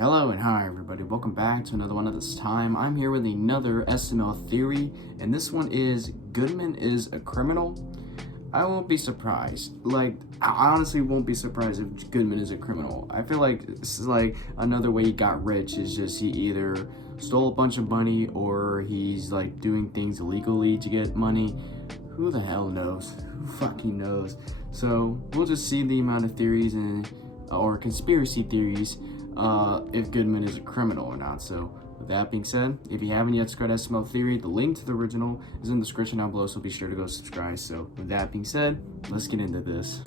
Hello and hi everybody, welcome back to another one. At this time I'm here with another SML theory, and this one is Goodman is a criminal. I won't be surprised. I honestly won't be surprised if Goodman is a criminal. I feel like this is like another way he got rich, is just he either stole a bunch of money or he's like doing things illegally to get money. Who the hell knows? Who fucking knows? So we'll just see the amount of theories or conspiracy theories if Goodman is a criminal or not. So with that being said, if you haven't yet subscribed to SML Theory, the link to the original is in the description down below, so be sure to go subscribe. So with that being said, let's get into this.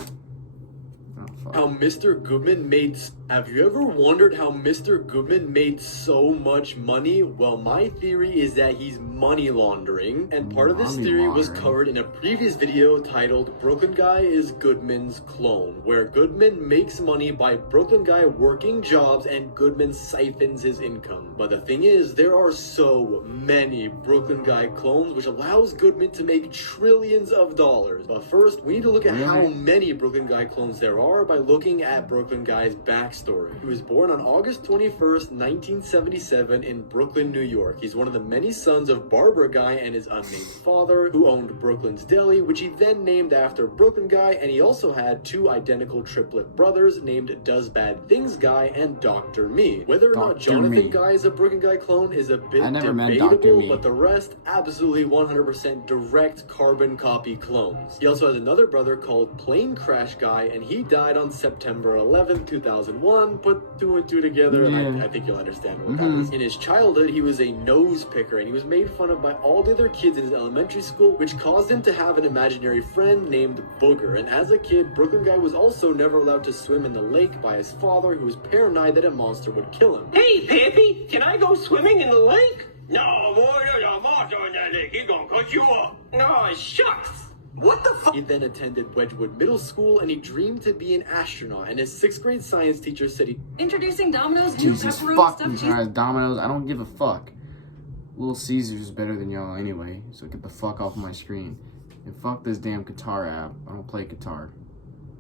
How Mr. Goodman made... Have you ever wondered how Mr. Goodman made so much money? Well, my theory is that he's money laundering, and part of this theory was covered in a previous video titled Brooklyn Guy is Goodman's Clone, where Goodman makes money by Brooklyn Guy working jobs and Goodman siphons his income. But the thing is, there are so many Brooklyn Guy clones, which allows Goodman to make trillions of dollars. But first, we need to look at how many Brooklyn Guy clones there are by looking at Brooklyn Guy's backstory. He was born on August 21st, 1977 in Brooklyn, New York. He's one of the many sons of Barbara Guy and his unnamed father, who owned Brooklyn's Deli, which he then named after Brooklyn Guy, and he also had two identical triplet brothers named Does Bad Things Guy and Dr. Me. Whether or not Jonathan Guy is a Brooklyn Guy clone is a bit debatable, but the rest, absolutely 100% direct carbon copy clones. He also has another brother called Plane Crash Guy, and he died on September 11th, 2001. Put two and two together, and I think you'll understand what that is. In his childhood, he was a nose picker, and he was made fun of by all the other kids in his elementary school, which caused him to have an imaginary friend named Booger. And as a kid, Brooklyn Guy was also never allowed to swim in the lake by his father, who was paranoid that a monster would kill him. Hey, Pappy, can I go swimming in the lake? No, boy, there's a monster in that lake. He's gonna cut you up. No, shucks. What the fuck? He then attended Wedgwood Middle School, and he dreamed to be an astronaut, and his 6th grade science teacher said he... Introducing Domino's new Jesus pepperoni fucking stuffed cheese. Christ, Domino's, I don't give a fuck. Little Caesars is better than y'all anyway, so get the fuck off my screen. And fuck this damn guitar app. I don't play guitar,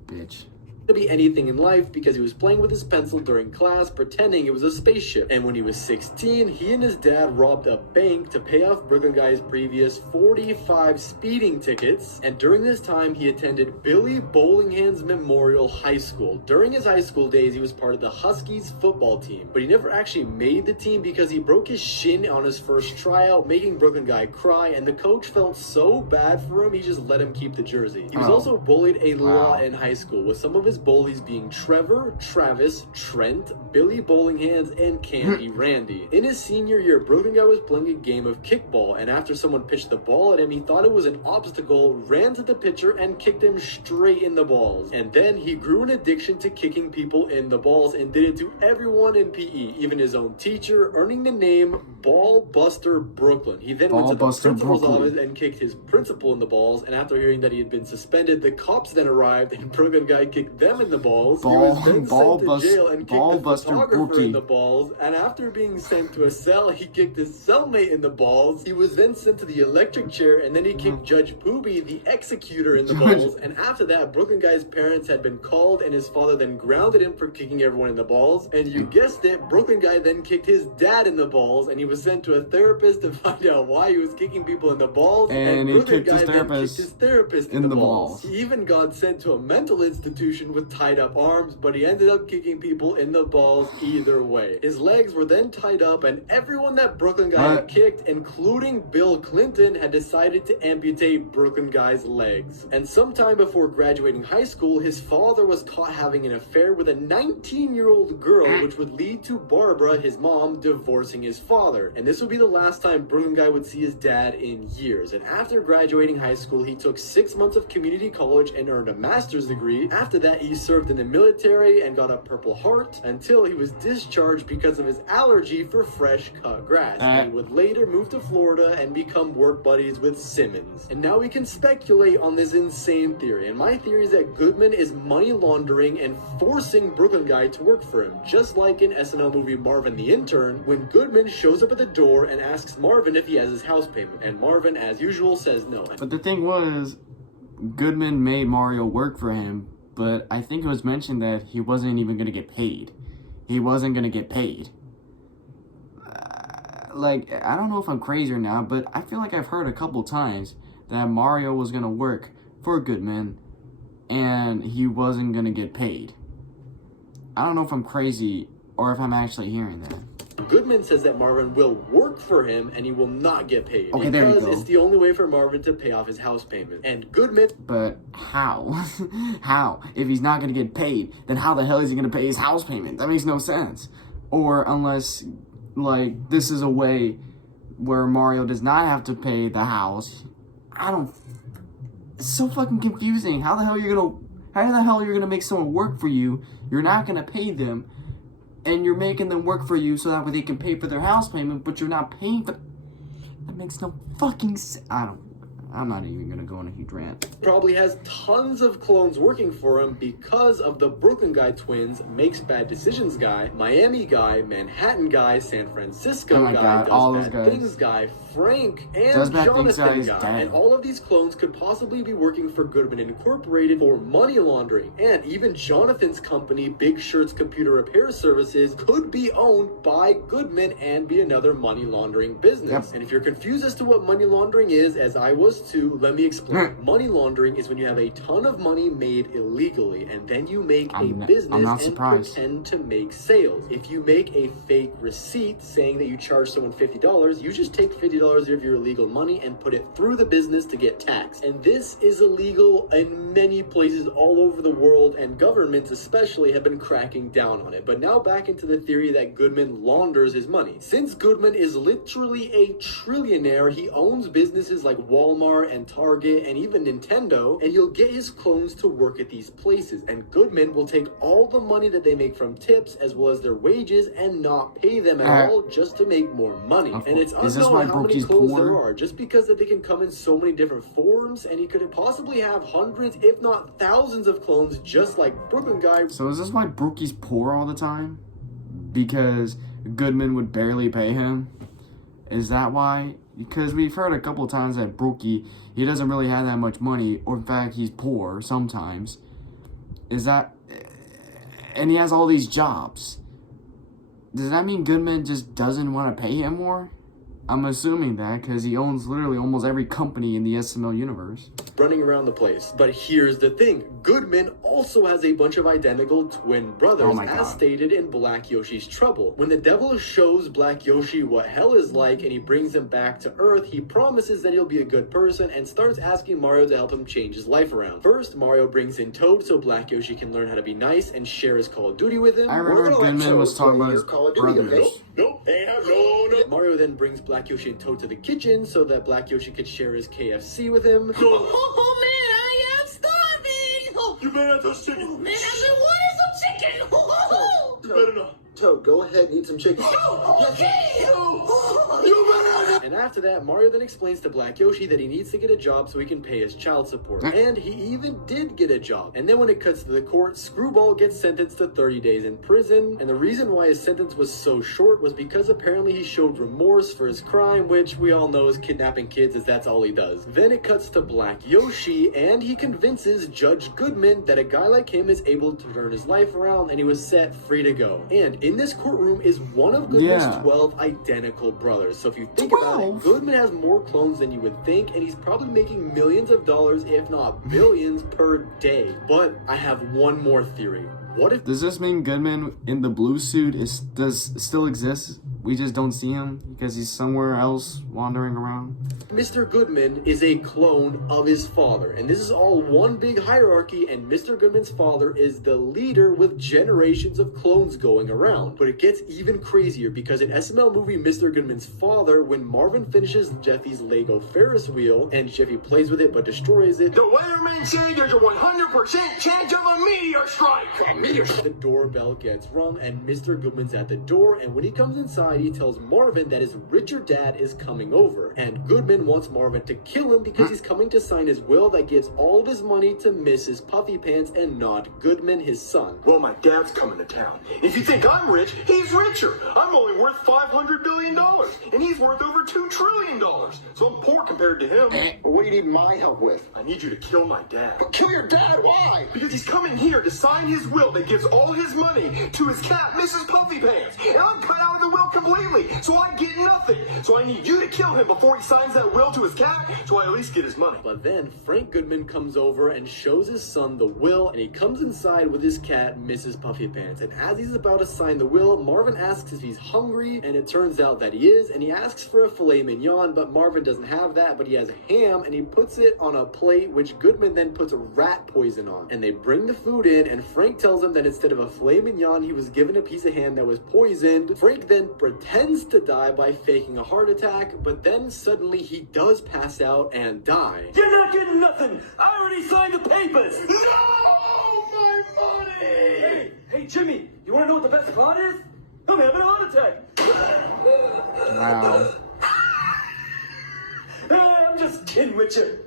bitch. To be anything in life because he was playing with his pencil during class pretending it was a spaceship. And when he was 16, he and his dad robbed a bank to pay off Brooklyn Guy's previous 45 speeding tickets, and during this time he attended Billy Bollingham's Memorial High School. During his high school days, he was part of the Huskies football team, but he never actually made the team because he broke his shin on his first tryout, making Brooklyn Guy cry, and the coach felt so bad for him he just let him keep the jersey. He was also bullied a lot in high school, with some of his bullies being Trevor, Travis, Trent, Billy Bollinghams, and Candy Randy. In his senior year, Brooklyn Guy was playing a game of kickball, and after someone pitched the ball at him, he thought it was an obstacle, ran to the pitcher, and kicked him straight in the balls. And then he grew an addiction to kicking people in the balls and did it to everyone in PE, even his own teacher, earning the name Ball Buster Brooklyn. He then went to the principal's office and kicked his principal in the balls, and after hearing that he had been suspended, the cops then arrived, and Brooklyn Guy kicked them in the balls. He was then sent to jail and kicked the photographer in the balls, and after being sent to a cell, he kicked his cellmate in the balls. He was then sent to the electric chair, and then he kicked Judge Booby, the executor, in the balls. And after that, Brooklyn Guy's parents had been called, and his father then grounded him for kicking everyone in the balls. And you guessed it, Brooklyn Guy then kicked his dad in the balls, and he was sent to a therapist to find out why he was kicking people in the balls. And Brooklyn Guy then kicked his therapist in the balls. He even got sent to a mental institution with tied up arms, but he ended up kicking people in the balls either way. His legs were then tied up, and everyone that Brooklyn Guy had kicked, including Bill Clinton, had decided to amputate Brooklyn Guy's legs. And sometime before graduating high school, his father was caught having an affair with a 19-year-old girl, which would lead to Barbara, his mom, divorcing his father. And this would be the last time Brooklyn Guy would see his dad in years. And after graduating high school, he took 6 months of community college and earned a master's degree. After that, he served in the military and got a Purple Heart until he was discharged because of his allergy for fresh cut grass, and he would later move to Florida and become work buddies with Simmons. And now we can speculate on this insane theory, and my theory is that Goodman is money laundering and forcing Brooklyn Guy to work for him, just like in SNL movie Marvin the Intern, when Goodman shows up at the door and asks Marvin if he has his house payment, and Marvin, as usual, says no. But the thing was, Goodman made Mario work for him, but I think it was mentioned that he wasn't even going to get paid. he wasn't gonna get paid. Like, I don't know if I'm crazy or not, but I feel like I've heard a couple times that Mario was gonna work for Goodman and he wasn't gonna get paid. I don't know if I'm crazy or if I'm actually hearing that. Goodman says that Marvin will work for him and he will not get paid. Okay, there you because go. it's the only way for Marvin to pay off his house payment. And Goodman... But how? How? If he's not gonna get paid, then how the hell is he gonna pay his house payment? That makes no sense. Or unless, like, this is a way where Mario does not have to pay the house. I don't... It's so fucking confusing. How the hell you're gonna make someone work for you? You're not gonna pay them, and you're making them work for you so that way they can pay for their house payment, but you're not paying them. That makes no fucking sense. I'm not even gonna go on a huge rant. probably has tons of clones working for him because of the Brooklyn guy twins, Makes Bad Decisions guy, Miami guy, Manhattan guy, San Francisco guy, Does Bad Things guy, Frank, and Jonathan guy. And all of these clones could possibly be working for Goodman Incorporated for money laundering. And even Jonathan's company, Big Shirt's Computer Repair Services, could be owned by Goodman and be another money laundering business. Yep. And if you're confused as to what money laundering is, as I was too, let me explain. Money laundering is when you have a ton of money made illegally and then you make a business and pretend to make sales. If you make a fake receipt saying that you charge someone $50, you just take $50 of your illegal money and put it through the business to get taxed. And this is illegal in many places all over the world, and governments especially have been cracking down on it. But now back into the theory that Goodman launders his money. Since Goodman is literally a trillionaire, he owns businesses like Walmart and Target and even Nintendo, and he'll get his clones to work at these places. And Goodman will take all the money that they make from tips as well as their wages and not pay them at all just to make more money. And it's unknown how many clones there are, just because that they can come in so many different forms, and he could possibly have hundreds if not thousands of clones just like Brooklyn guy. So is this why Brookie's poor all the time? Because Goodman would barely pay him? Is that why? Because we've heard a couple times that Brookie, he doesn't really have that much money, or in fact he's poor sometimes. Is that... And he has all these jobs. Does that mean Goodman just doesn't want to pay him more? I'm assuming that because he owns literally almost every company in the SML universe. Running around the place. But here's the thing. Goodman also has a bunch of identical twin brothers, as stated in Black Yoshi's Trouble. When the devil shows Black Yoshi what hell is like and he brings him back to Earth, he promises that he'll be a good person and starts asking Mario to help him change his life around. First, Mario brings in Toad so Black Yoshi can learn how to be nice and share his Call of Duty with him. I remember Goodman was talking about his brothers. No. Mario then brings Black Yoshi and Toad to the kitchen so that Black Yoshi could share his KFC with him. Oh man, I am starving! You better not touch chicken! Oh man, I've been wanting some chicken! You better not. Toad, go ahead and eat some chicken. And after that, Mario then explains to Black Yoshi that he needs to get a job so he can pay his child support. And he even did get a job. And then when it cuts to the court, Screwball gets sentenced to 30 days in prison. And the reason why his sentence was so short was because apparently he showed remorse for his crime, which we all know is kidnapping kids, as that's all he does. Then it cuts to Black Yoshi, and he convinces Judge Goodman that a guy like him is able to turn his life around, and he was set free to go. And in this courtroom is one of Goodman's 12 identical brothers. So if you think about it, Goodman has more clones than you would think, and he's probably making millions of dollars, if not billions, per day. But I have one more theory. What if... Does this mean Goodman in the blue suit still exists? We just don't see him because he's somewhere else wandering around? Mr. Goodman is a clone of his father, and this is all one big hierarchy, and Mr. Goodman's father is the leader with generations of clones going around. But it gets even crazier because in SML movie Mr. Goodman's father, when Marvin finishes Jeffy's Lego Ferris wheel and Jeffy plays with it but destroys it, the weatherman said there's a 100% chance of a meteor strike. the doorbell gets rung and Mr. Goodman's at the door, and when he comes inside, society tells Marvin that his richer dad is coming over, and Goodman wants Marvin to kill him because he's coming to sign his will that gives all of his money to Mrs. Puffy Pants and not Goodman, his son. Well, my dad's coming to town. If you think I'm rich, he's richer. I'm only worth $500 billion, and he's worth over $2 trillion. So I'm poor compared to him. Well, what do you need my help with? I need you to kill my dad. But kill your dad, why? Because he's coming here to sign his will that gives all his money to his cat, Mrs. Puffy Pants. And I'm cut out of the will completely, so I get nothing. So I need you to kill him before he signs that will to his cat, so I at least get his money. But then Frank Goodman comes over and shows his son the will, and he comes inside with his cat, Mrs. Puffy Pants. And as he's about to sign the will, Marvin asks if he's hungry, and it turns out that he is, and he asks for a filet mignon, but Marvin doesn't have that, but he has ham, and he puts it on a plate, which Goodman then puts rat poison on. And they bring the food in, and Frank tells him that instead of a filet mignon, he was given a piece of ham that was poisoned. Frank then pretends to die by faking a heart attack, but then suddenly he does pass out and die. You're not getting nothing. I already signed the papers. No! My money! Hey, Jimmy, you want to know what the best part is? I'm having a heart attack. Wow. I'm just kidding with you.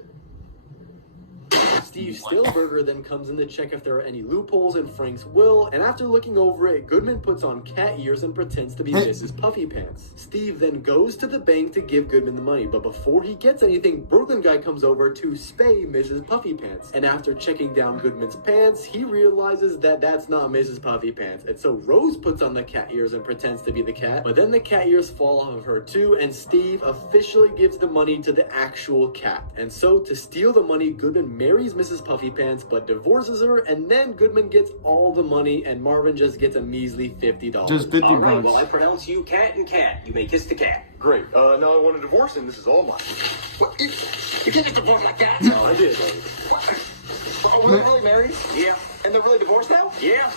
Steve Stillberger then comes in to check if there are any loopholes in Frank's will, and after looking over it, Goodman puts on cat ears and pretends to be Mrs. Puffy Pants. Steve then goes to the bank to give Goodman the money, but before he gets anything, Brooklyn guy comes over to spay Mrs. Puffy Pants. And after checking down Goodman's pants, he realizes that that's not Mrs. Puffy Pants, and so Rose puts on the cat ears and pretends to be the cat, but then the cat ears fall off of her too, and Steve officially gives the money to the actual cat. And so, to steal the money, Goodman marries Mrs. Puffy Pants, but divorces her, and then Goodman gets all the money, and Marvin just gets a measly $50. Just 50 All right, bucks. well, I pronounce you cat and cat. You may kiss the cat. Great. Now I want a divorce, and this is all mine. What? You can't just divorce like that. No, I did. Oh, we're really married? Yeah. And they're really divorced now? Yeah.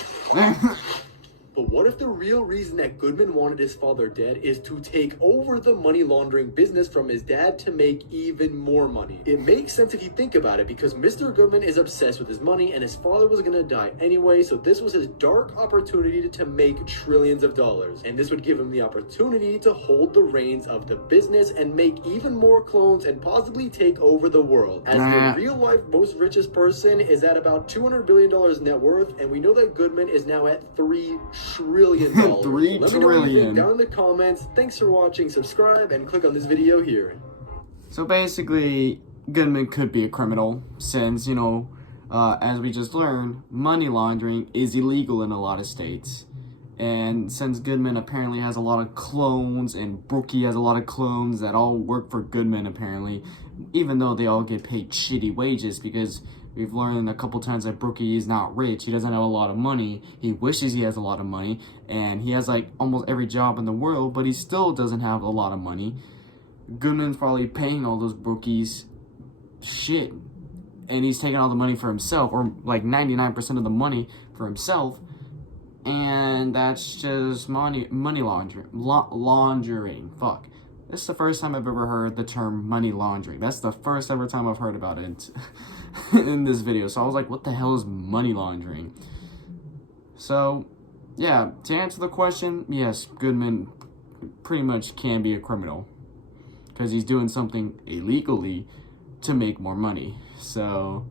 But what if the real reason that Goodman wanted his father dead is to take over the money laundering business from his dad to make even more money? It makes sense if you think about it, because Mr. Goodman is obsessed with his money and his father was gonna die anyway, so this was his dark opportunity to make trillions of dollars. And this would give him the opportunity to hold the reins of the business and make even more clones and possibly take over the world. As the real life most richest person is at about $200 billion net worth, and we know that Goodman is now at $3 trillion. $3 Let me know what you trillion. think down in the comments. Thanks for watching. Subscribe and click on this video here. So basically, Goodman could be a criminal since, you know, as we just learned, money laundering is illegal in a lot of states. And since Goodman apparently has a lot of clones and Brookie has a lot of clones that all work for Goodman apparently, even though they all get paid shitty wages, because we've learned a couple times that Brookie is not rich. He doesn't have a lot of money. He wishes he has a lot of money. And he has like almost every job in the world, but he still doesn't have a lot of money. Goodman's probably paying all those Brookies shit. And he's taking all the money for himself, or like 99% of the money for himself. And that's just money laundering. Fuck. This is the first time I've ever heard the term money laundering. That's the first ever time I've heard about it in this video. So I was like, what the hell is money laundering? So, yeah, to answer the question, yes, Goodman pretty much can be a criminal. Because he's doing something illegally to make more money. So,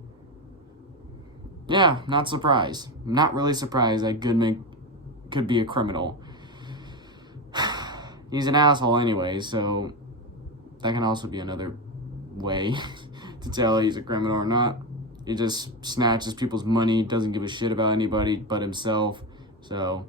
yeah, not surprised. Not really surprised that Goodman could be a criminal. He's an asshole anyway, so that can also be another way to tell he's a criminal or not. He just snatches people's money, doesn't give a shit about anybody but himself. So,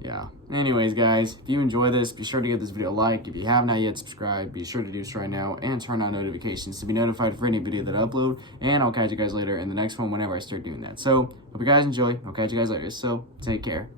yeah. Anyways, guys, if you enjoy this, be sure to give this video a like. If you have not yet subscribed, be sure to do so right now and turn on notifications to be notified for any video that I upload. And I'll catch you guys later in the next one whenever I start doing that. So, hope you guys enjoy. I'll catch you guys later. So, take care.